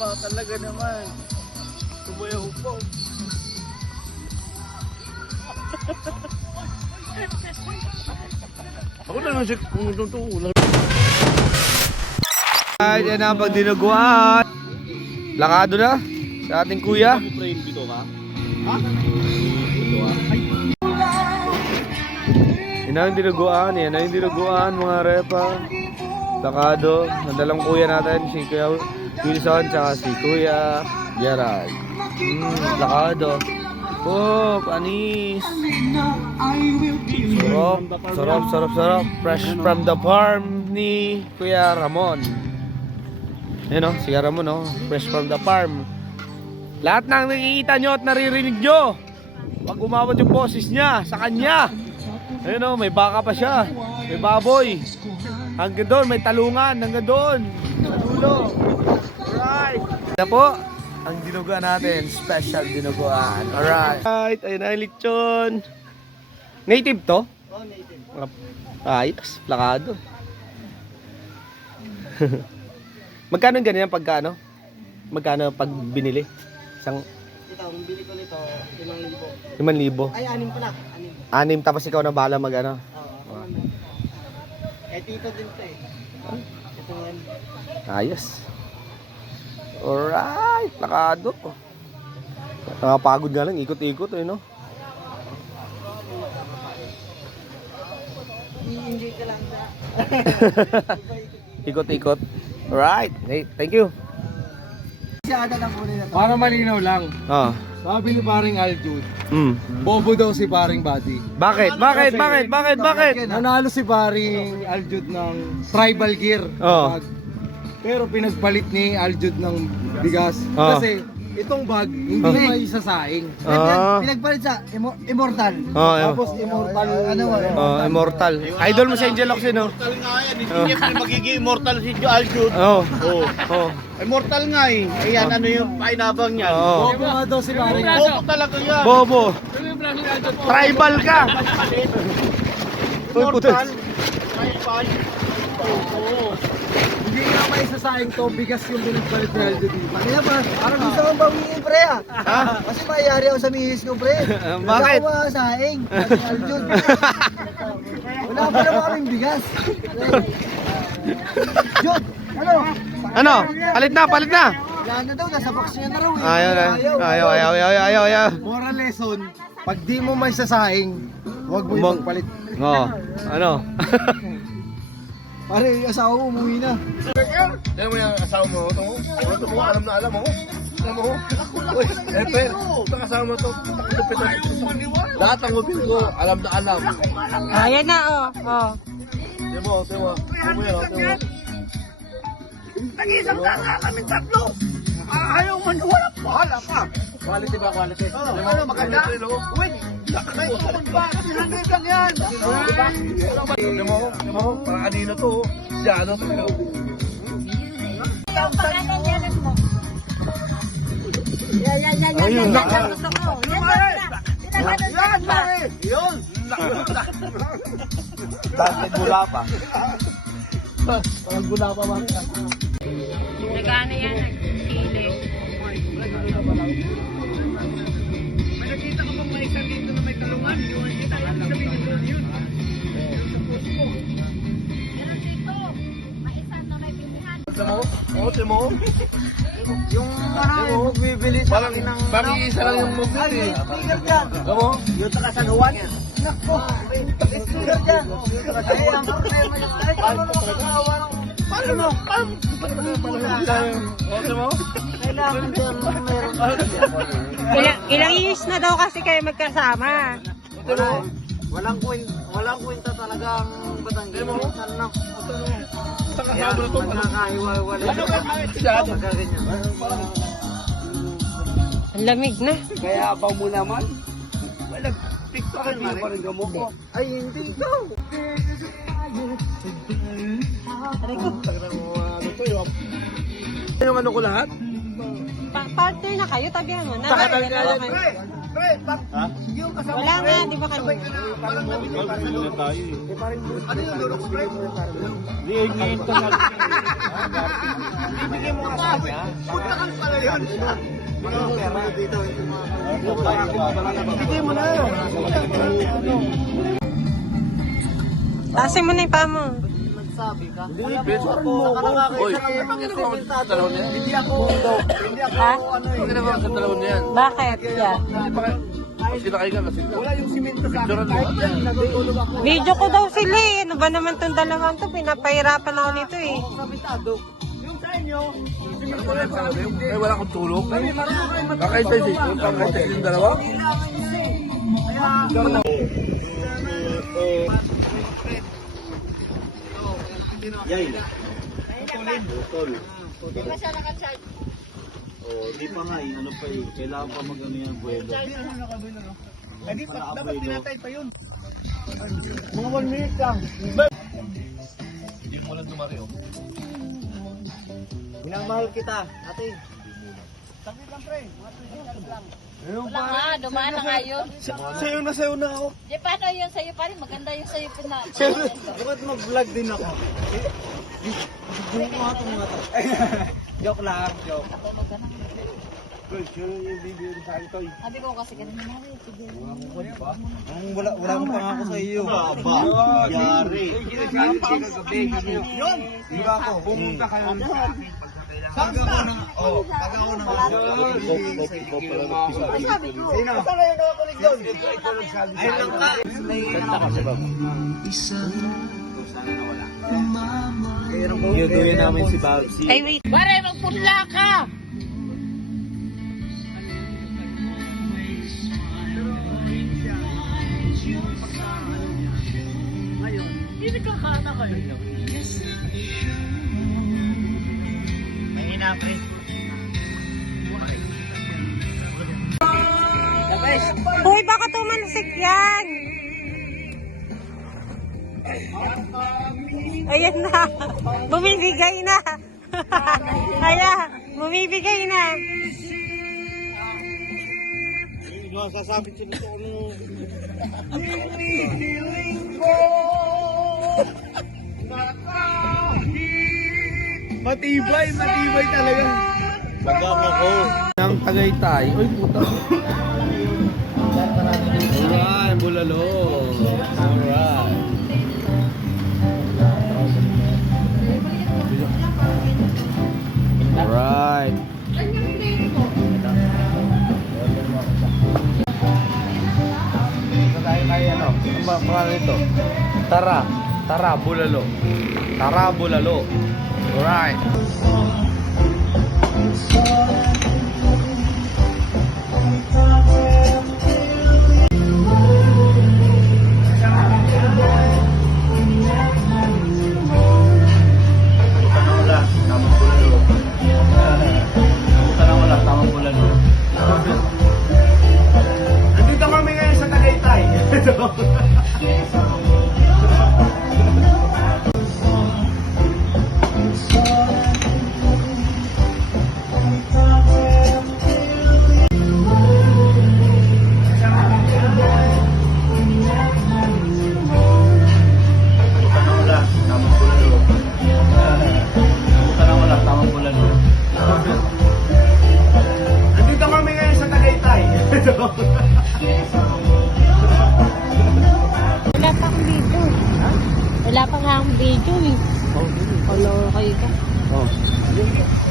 pa talaga naman. Tumayaw po. Ako na lang siya kung ito. Ay, yan na pag dinuguan. Lakado na sa ating kuya. Dito ka? Ha? Yan na yung dinuguan. Yan na yung dinuguan mga repa. Lakado. Nandalang kuya natin si Kuya Wilson tsaka si Kuya Gerald. Lakado. Oh, panis. Sarap. Fresh from the farm ni Kuya Ramon. Yan o, si Kuya Ramon o. Fresh from the farm. Lahat ng nakikita nyo at naririnig nyo, pag umawat yung boses niya sa kanya. Ayun o, may baka pa siya. May baboy. Hanggang doon, may talungan. Hanggang doon. Sa dulo. Alright. Ito po ang dinuguan natin. Special dinuguan. Alright. Ayun na yung lechon. Native to? Oh, native. Ayos. Plakado. Magkano ganyan pagkano? Magkano pag binili? Isang Ito, ang bili ko nito, 5,000. 5,000. Ay, 6 pala. 6. 6 tapos ikaw na bahala mag ano? Oo. Eh, tito din to eh. Ito yan. Ayos. Alright, plakado. Nakapagod nga lang, ikot-ikot eh no? I-enjoy ka lang sa... Ikot-ikot. Alright, hey, thank you. Siya ata ng kunin na to. Para malinaw lang, Ah. sabi ni paring Aljud, Mm. bobo daw si paring Buddy. Bakit? Nanalo si paring Aljud ng tribal gear. Oo. Bag. Pero pinagpalit ni Aljud ng bigas. Oo. Kasi itong bag, hindi Oo. may isasaing. Ah. Pinagpalit sa Immortal. Oh, Tapos immortal. immortal. Idol mo si Angel Oxy, no? Immortal nga yan. Hindi niya magiging immortal si Aljud. Oo. Oo. Immortal nga eh. Ayan, ano yung painabang niya. Oo. Bobo nga daw si paring Bobo talaga yan. Bobo. Tribal ka. Uy, puto. Immortal. Tribal. Oo. Hindi nga may isasaing to, bigas yung pinagpalit ni Aljud. Kaya pa, parang gusto kong bawiin pre ah. Ha? Kasi mayayari ako sa mihis ko pre. Bakit? Wala akong masaing. Kasi Aljud. Wala pa naman kaming bigas. Jud, ano? Ano? Palit na. Wala na daw, nasa box niya na raw eh. Ayaw. Moral lesson, pag di mo may isasaing, huwag mo Umang- ipagpalit. Oo. Ano? Pare, yung asawa ko umuwi na. Alam mo yung asawa mo, ito mo, alam na alam mo. Alam mo, uy, pero, itong asawa mo to, lahat ng hobby ko, alam na alam. Ayan na, oh. Oh. Tingnan mo, yan. Nag-iisang tanga kami tatlo. Ayaw man, wala pahala pa. Quality ba, quality? Ano, maganda? Wait, may tukod ba? Hanggang lang yan. Tingnan mo, parang kanino to, dyan, ano to. Yan. Gusto ko. Yan, pare. Yun. Dati bula pa. Parang bula pa man. Nagana yan, nagkili. May nakita ka bang may isang dito na may talungan? Yung nakita yan, sabihin doon yun. Tingnan mo. Yung ano, magbibili sa akin ng... Parang isa lang yung move Ay, eh. sticker dyan. Tingnan mo. Yung takasaluan. Nako, sticker dyan. Ay, ang problema yun. Ay, paano naman kakawa ng... Paano mo? Tingnan mo. Kailangan dyan meron. Ilang years na daw kasi kayo magkasama. Walang kwenta talaga ang Batangas. Minsan na. Kaya Ano to? magkakahiwa-wala. Dyan. Magkaganyan. Ang lamig na. Kaya ba mo naman? Wala, TikTok hindi pa rin gamo ko. Ay, hindi ko. Yung ano ko lahat? Partner na kayo, tabihan mo. Tagal Nagalaw na kayo. Pre, yung kasama Wala nga, di ba sabay kanina? ka na, parang nabili pa rin. Ano yung luro ko, pre? Bibigyan mo nga siya. Puntakan pala yun. Bibigyan mo na. Tasin mo na yung paa mo. Hindi, besoran mo ako. Oy, ano ginagawa mo sa talon niya? Hindi ako Ha? Ano ginagawa mo sa talon niya? Bakit? Yeah. Sinakay ka kasi. wala yung simento sa akin. Picturean mo. Kahit yan, natutulog ako. Video ko daw sila eh. Ano ba naman tong dalawang to? Pinapahirapan ako nito eh. Kabitado. Yung sa inyo, Ano ba yan sa akin? Eh, wala akong tulog. Kakaintay si Kakaintay yung dalawa? Di pa nga eh, ano pa eh, kailangan pa mag-ano yan, buwelo. hindi pa, dapat tinatay pa yun. Mga 1 minute lang. Hindi mo lang dumari, oh. Minamahal kita, ate. Wala nga, dumaan na nga yun. Sayo na ako. Di, paano yun sa'yo pa rin? Maganda yun sa'yo pa na. Dapat mag-vlog din ako. Joke lang, joke. Sabi ko kasi ganun na rin. Wala akong pangako sa iyo. Yari. Di ba ako? Pumunta kayo. Pag ako na Sabi ko. Sino? Saan yung nakakulig doon? ayun lang ka. Yuduin namin si Babsi. Ay, wait. Pare, magpunla ka! Hindi ka kata kayo. Mahina, pre. Uy, baka tumalsik yan. Ayan na. Bumibigay na. Ayan, bumibigay na. Sasabit siya nito ano. Matibay talaga. Pagkama ko. Ng Tagaytay. Uy, puta. Alright, bulalo. Alright. Alright. Ito tayo kay ano? Ano ba pangalan ito? Tara, bulalo. Tara, bulalo. Alright. Nandito kami ngayon sa Tagaytay. Nandito kami ngayon sa Tagaytay. Wala pa akong video. Wala pa nga akong video eh. Hello, kayo ka. Oh.